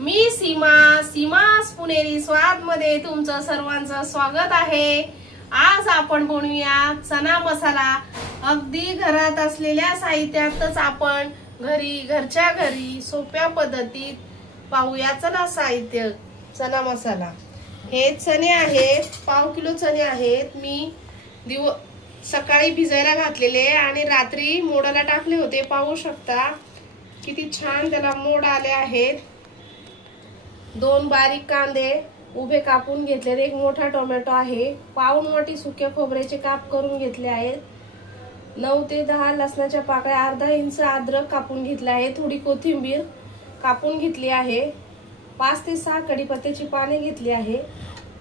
मी सीमास पुणेरी स्वाद मध्ये तुमचं सर्वांचं स्वागत आहे। आज आपण बनवूया चना मसाला। अगदी घरात असलेल्या साहित्यातच आपण घरच्या घरी सोप्या पद्धतीत पाहूया। चला साहित्य चना मसाला। हे चणे आहेत, 1/2 किलो चणे आहेत। मी सकाळी भिजायला घातलेले आणि रात्री मोडाला टाकले होते। पाहू शकता किती छान त्याला मोड आले आहेत। 2 बारीक कांदे उभे कापून घेतले, 1 मोठा टोमॅटो आहे, पाऊण वाटी सुक्या खोबऱ्याचे काप करून घेतले आहेत, 9 ते 10 लसणाच्या पाकळ्या, अर्धा इंच अद्रक कापून घेतले आहे, थोडी कोथिंबीर कापून घेतली आहे, 5 ते 6 कढीपत्त्याची पाने घेतली आहे।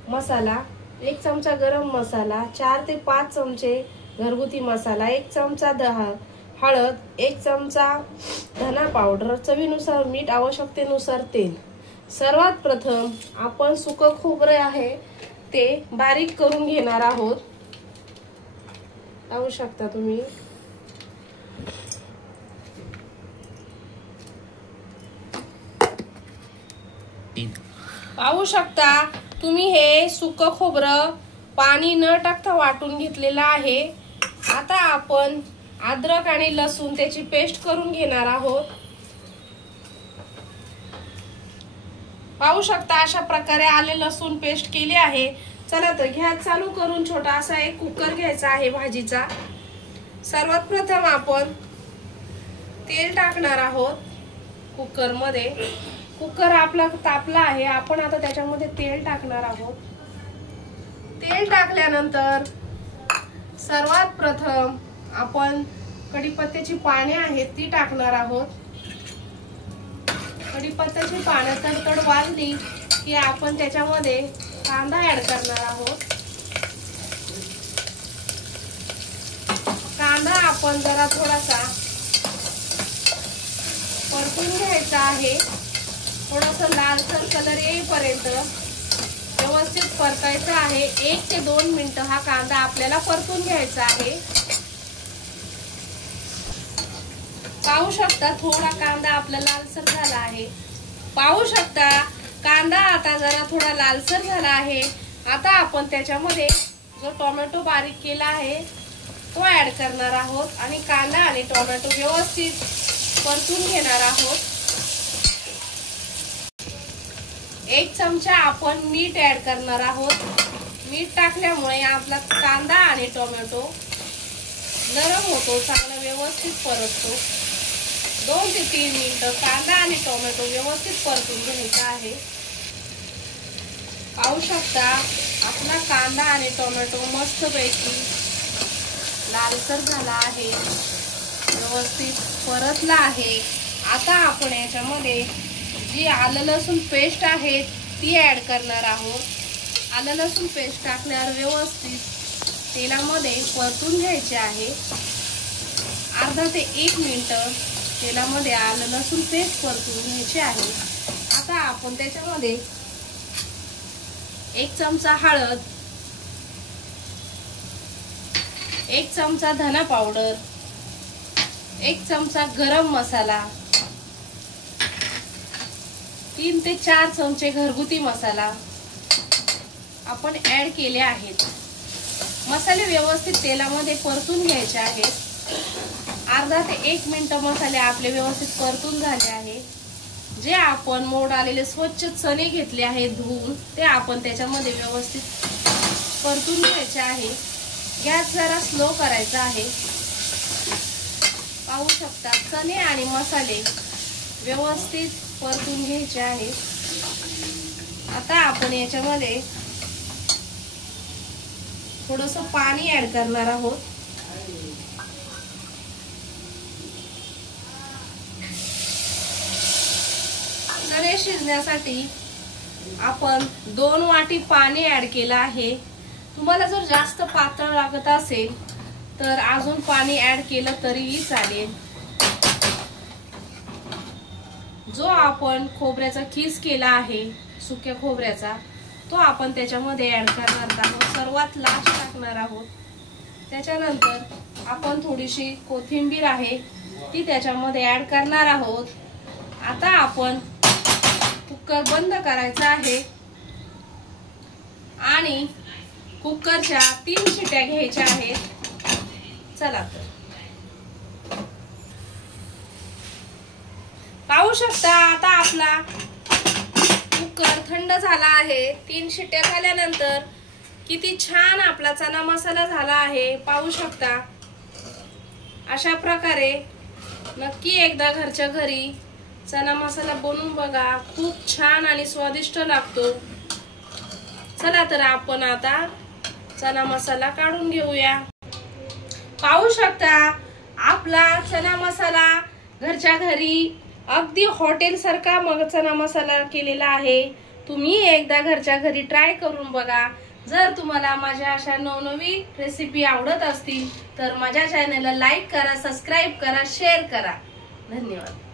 मसाला 1 चमचा गरम मसाला, 4 ते 5 चमचे घरगुती मसाला, 1 चमचा हळद, 1 चमचा धना पावडर, चवीनुसार मीठ, आवश्यकतेनुसार तेल। सर्वात प्रथम आपण सुकं खोबरे आहे ते बारीक करून घेणार आहोत। पाहू शकता तुम्ही। पाहू शकता तुम्ही हे सुकं खोबरं पाणी न टाकता वाटून घेतलेलं आहे। आता आपण अद्रक आणि लसूण त्याची पेस्ट करून घेणार आहोत। पाहू शकता अशा प्रकारे आले लसूण पेस्ट केली आहे। चला तर गॅस चालू करून छोटा असा एक कुकर घ्यायचा आहे भाजीचा। सर्वात प्रथम आपण तेल टाकणार आहोत कुकर मध्ये। कुकर आपला तापला आहे, आपण आता त्याच्यामध्ये तेल टाकणार आहोत। तेल टाकल्यानंतर सर्वात प्रथम आपण कढीपत्त्याची पाने आहेत ती टाकणार आहोत। कढीपत्त्याची पाने तडतड वाजली की आपण त्याच्यामध्ये कांदा ऍड करणार आहोत। कांदा आपण जरा थोडासा परतून घ्यायचा आहे। थोडासा लालसर कलर येईपर्यंत व्यवस्थित परतायचा आहे। 1 ते 2 मिनिटं हा कांदा आपल्याला परतून घ्यायचा आहे। पाहू शकता थोडा कांदा आपला लालसर झाला आहे। पाहू शकता कांदा आता जरा थोडा लालसर झाला आहे। आता आपण त्याच्यामध्ये जो टोमॅटो बारीक केला आहे तो ऍड करणार आहोत आणि कांदा आणि टोमॅटो व्यवस्थित परतून घेणार आहोत। 1 चमचा आपण मीठ ऍड करणार आहोत। मीठ टाकल्यामुळे आपला कांदा आणि टोमॅटो नरम होतो, चांगला व्यवस्थित परततो। 2 ते 3 मिनिटं कांदा आणि टोमॅटो व्यवस्थित परतून घ्यायचा आहे। पाहू शकता आपला कांदा आणि टोमॅटो मस्तपैकी लालसर झाला आहे, व्यवस्थित परतला आहे। आता आपण याच्यामध्ये जी आलं लसूण पेस्ट आहे ती ऍड करणार आहोत। आलं लसूण पेस्ट टाकल्यावर व्यवस्थित तेलामध्ये परतून घ्यायचे आहे। अर्धा ते 1 मिनिट तेलामध्ये आलं लसूण पेस्ट परतून घ्यायची आहे। आता आपण त्याच्यामध्ये 1 चमचा हळद, 1 चमचा धना पावडर, 1 चमचा गरम मसाला, 3 ते 4 चमचे घरगुती मसाला आपण ऍड केले आहेत। मसाले व्यवस्थित तेलामध्ये परतून घ्यायचे आहेत। अर्धा ते 1 मिनिट मसाले आपले व्यवस्थित परतून झाले आहे। जे आपण मोड आलेले स्वच्छ चणे घेतले आहेत धुवून ते आपण त्याच्यामध्ये व्यवस्थित परतून घ्यायचे आहे। गॅस जरा स्लो करायचा आहे। पाहू शकता चणे आणि मसाले व्यवस्थित परतून घ्यायचे आहे। आता आपण याच्यामध्ये थोडंसं पाणी ऍड करणार आहोत। चणे शिजण्यासाठी आपण 2 वाटी पाणी ऍड केलं आहे। तुम्हाला जर जास्त पातळ लागत असेल तर अजून पाणी ऍड केलं तरीही चालेल। जो आपण खोबऱ्याचा खीस केला आहे सुक्या खोबऱ्याचा तो आपण त्याच्यामध्ये ऍड करणार आहोत, सर्वात लास्ट टाकणार आहोत। त्याच्यानंतर आपण थोडीशी कोथिंबीर आहे ती त्याच्यामध्ये ऍड करणार आहोत। आता आपण कुकर बंद करायचा आहे आणि कुकरच्या 3 शिट्या घ्यायच्या आहेत। चला तर पाहू शकता आता आपला कुकर थंड झाला आहे। 3 शिट्या झाल्यानंतर किती छान आपला चना मसाला झाला आहे, पाहू शकता। अशा प्रकारे नक्की एकदा घरच्या घरी चना मसाला बनवून बघा, खूप छान आणि स्वादिष्ट लागतो। चला तर आपण आता चना मसाला काढून घेऊया। पाहू शकता आपला चना मसाला घरच्या घरी अगदी हॉटेल सारखा मग चना मसाला केलेला आहे। तुम्ही एकदा घरच्या घरी ट्राय करून बघा। जर तुम्हाला माझ्या अशा नवनवीन रेसिपी आवडत असतील तर माझ्या चॅनलला लाईक करा, सबस्क्राईब करा, शेअर करा। धन्यवाद।